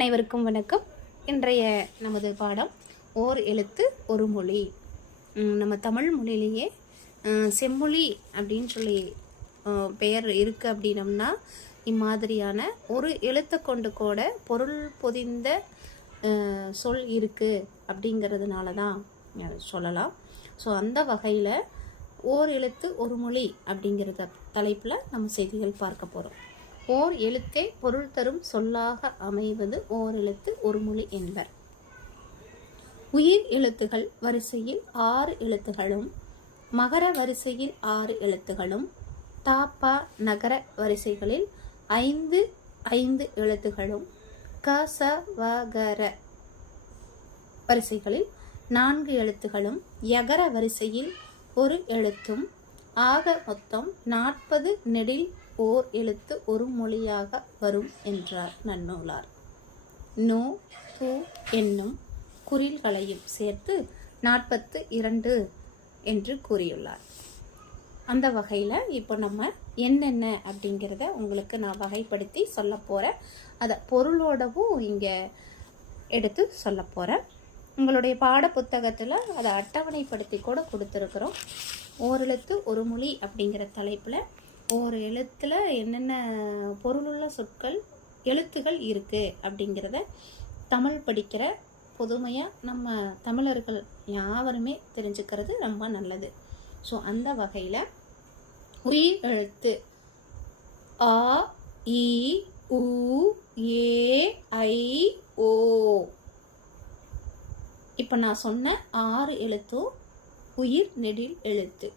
அனைவருக்கும் வணக்கம். இன்றைய நமது பாடம் ஓர் எழுத்து ஒரு மொழி. நம்ம தமிழ் மொழியிலேயே செம்மொழி அப்படின்னு சொல்லி பெயர் இருக்குது அப்படின்னம்னா இம்மாதிரியான ஒரு எழுத்தை கொண்டு கூட பொருள் பொதிந்த சொல் இருக்குது அப்படிங்கிறதுனால தான் சொல்லலாம். ஸோ அந்த வகையில் ஓர் எழுத்து ஒரு மொழி அப்படிங்கிறத தலைப்பில் நம்ம செய்திகள் பார்க்க போகிறோம் ஓர் எழுத்தே பொருள் தரும் சொல்லாக அமைவது ஓர் எழுத்து ஒரு மொழி என்பர். உயிர் எழுத்துகள் வரிசையில் ஆறு எழுத்துகளும் மகர வரிசையில் ஆறு எழுத்துகளும் தாப்பா நகர வரிசைகளில் ஐந்து ஐந்து எழுத்துகளும் க ச வ வரிசைகளில் நான்கு எழுத்துகளும் யகர வரிசையில் ஒரு எழுத்தும் ஆக மொத்தம் நாற்பது நெடில் ஓர் எழுத்து ஒரு மொழியாக வரும் என்றார் நன்னூலார். நோ து என்னும் குறில்களையும் சேர்த்து நாற்பத்து இரண்டு என்று கூறியுள்ளார். அந்த வகையில் இப்போ நம்ம என்னென்ன அப்படிங்கிறத உங்களுக்கு நான் வகைப்படுத்தி சொல்ல போகிறேன் அதை பொருளோடவும் இங்கே எடுத்து சொல்ல போகிறேன் உங்களுடைய பாட புத்தகத்தில் அதை அட்டவணைப்படுத்தி கூட கொடுத்துருக்குறோம். ஓரெழுத்து ஒரு மொழி அப்படிங்கிற தலைப்பில் ஒரு எழுத்தில் என்னென்ன பொருளுள்ள சொற்கள் எழுத்துகள் இருக்குது அப்படிங்கிறத தமிழ் படிக்கிற பொதுமையாக நம்ம தமிழர்கள் யாவருமே தெரிஞ்சுக்கிறது ரொம்ப நல்லது. ஸோ அந்த வகையில் உயிர் எழுத்து ஆ இ உ ஏ ஐ ஓ. இப்போ நான் சொன்ன ஆறு எழுத்தும் உயிர் நெடில் எழுத்து.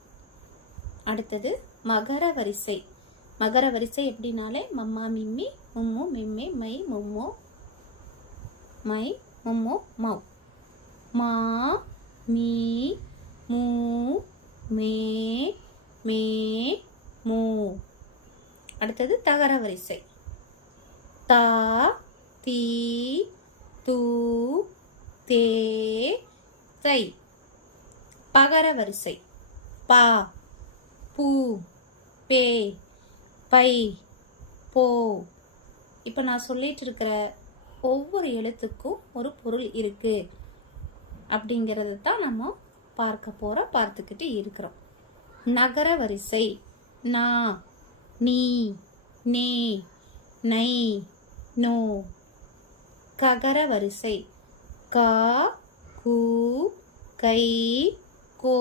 அடுத்தது மகர வரிசை. மகர வரிசை எப்படினாலே மம்மா மிம்மி மும்மு மிம்மி மை மும்மோ மை மும்மோ மௌ. மா மீ மூ மே மே மூ. அடுத்தது தகர வரிசை. தா தீ தூ தே தை. பகர வரிசை. பா பூ. பே பை போ. இப்போ நான் சொல்லிட்டு இருக்கிற ஒவ்வொரு எழுத்துக்கும் ஒரு பொருள் இருக்குது அப்படிங்கிறத தான் நம்ம பார்க்க போகிற பார்த்துக்கிட்டு இருக்கிறோம். நகர வரிசை. நா நீ நே நை நோ. ககர வரிசை. கா கு கை கோ.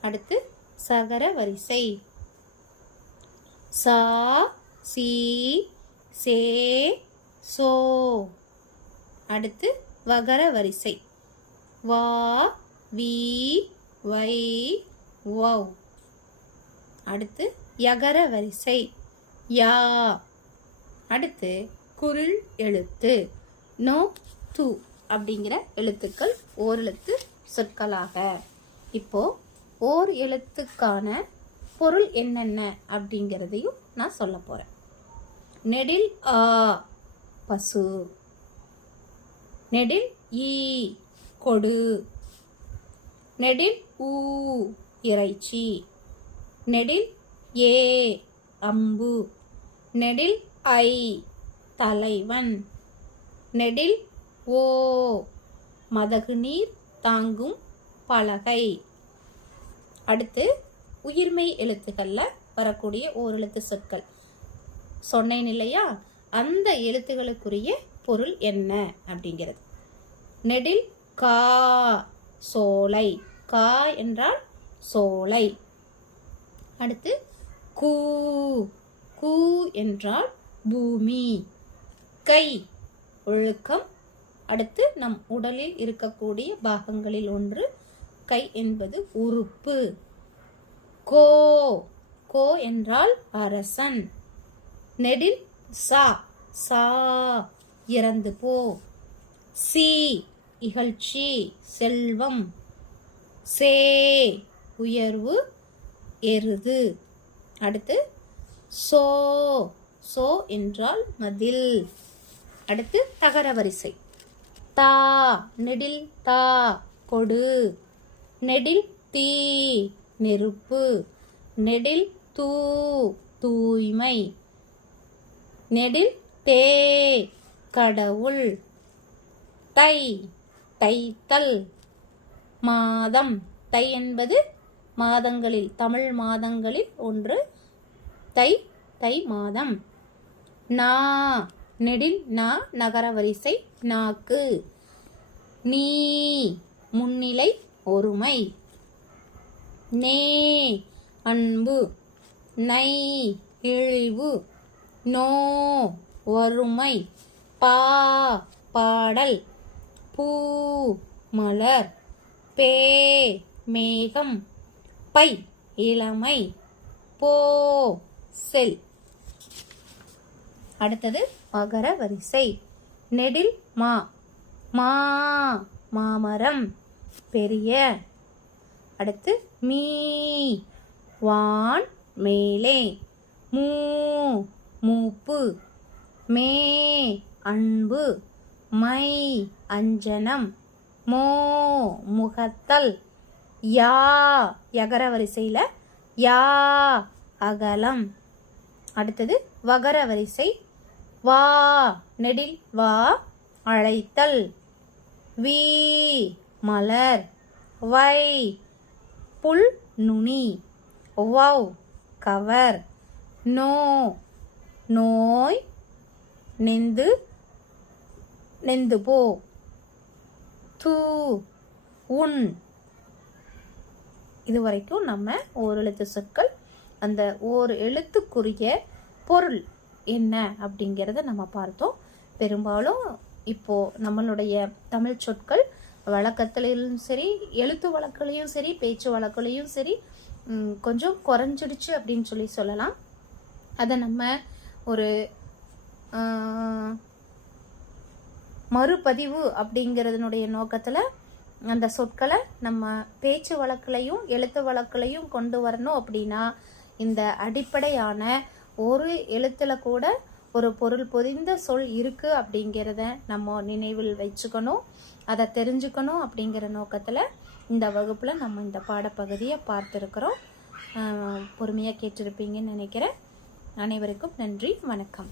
அடுத்து சகர வரிசை. சா சி சே சோ. அடுத்து வகர வரிசை. வா வி வை வௌ. அடுத்து யகர வரிசை. யா. அடுத்து குரில் எழுத்து. நோ து அப்படிங்கிற எழுத்துக்கள் ஓரெழுத்து சொற்களாக. இப்போது ஓர் எழுத்துக்கான பொருள் என்னென்ன அப்படிங்கிறதையும் நான் சொல்ல போகிறேன் நெடில் ஆ பசு. நெடில் ஈ கொடு. நெடில் ஊ இறைச்சி. நெடில் ஏ அம்பு. நெடில் ஐ தலைவன். நெடில் ஓ மதகு நீர் தாங்கும் பலகை. அடுத்து உயிர்மெய் எழுத்துக்களில் வரக்கூடிய ஓரெழுத்து சொற்கள். சொன்னேன் இல்லையா? அந்த எழுத்துகளுக்குரிய பொருள் என்ன? அப்படிங்கிறது. நெடில் கா சோலை. கா என்றால் சோலை. அடுத்து கூ கூ என்றால் பூமி. கை ஒழுக்கம். அடுத்து நம் உடலில் இருக்கக்கூடிய பாகங்களில் ஒன்று கை என்பது உறுப்பு. கோ. கோ என்றால் அரசன். நெடில் சா. சா. இறந்து போ. சி. இகழ்ச்சி. செல்வம். சே. உயர்வு. எருது. அடுத்து சோ. சோ என்றால் மதில். அடுத்து தகர வரிசை. தா. நெடில் தா. கொடு. நெடில் தீ நெருப்பு. நெடில் தூ தூய்மை. நெடில் தே கடவுள். தை தைத்தல். மாதம் தை என்பது மாதங்களில் தமிழ் மாதங்களில் ஒன்று. தை தை மாதம். நா நெடில் நா நகர வரிசை நாக்கு. நீ முன்னிலை ஒருமை நே அன்பு. நை இழிவு. நோ வறுமை. பா பாடல். பூ மலர். பே மேகம். பை இளமை. போ செல். அடுத்தது மகர வரிசை. நெடில் மா மா மாமரம். பெரிய. அடுத்து மீ. வான் மேலே. மூ. மூப்பு. மே. அன்பு. மை. அஞ்சனம். மோ. முகத்தல். யா. யகர வரிசையில் யா. அகலம். அடுத்தது வகர வரிசை வா. நெடில் வா. அழைத்தல். வீ. மலர். வை. புல் நுனி. வவ் கவர். நோ. நோய். நெந்து. நெந்து போ. தூ. உன். இது வரைக்கும் நம்ம ஓரெழுத்து சொற்கள் அந்த ஓர் எழுத்துக்குரிய பொருள் என்ன அப்படிங்கிறத நம்ம பார்த்தோம். பெரும்பாலும் இப்போ நம்மளுடைய தமிழ் சொற்கள் வழக்கத்துலையும் சரி எழுத்து வழக்குலையும் சரி பேச்சு வழக்குலையும் சரி கொஞ்சம் குறைஞ்சிடுச்சு அப்படின்னு சொல்லி சொல்லலாம். அதை நம்ம ஒரு மறுபதிவு அப்படிங்கிறதுனுடைய நோக்கத்தில் அந்த சொற்களை நம்ம பேச்சு வழக்குலையும் எழுத்து வழக்குலையும் கொண்டு வரணும் அப்படின்னா இந்த அடிப்படையான ஒரு எழுத்தில் கூட ஒரு பொருள் பொதிந்த சொல் இருக்கு அப்படிங்கிறத நம்ம நினைவில் வச்சுக்கணும். அதை தெரிஞ்சுக்கணும் அப்படிங்கிற நோக்கத்தில் இந்த வகுப்பில் நம்ம இந்த பாடப்பகுதியை பார்த்துருக்குறோம். பொறுமையாக கேட்டிருப்பீங்கன்னு நினைக்கிறேன். அனைவருக்கும் நன்றி வணக்கம்.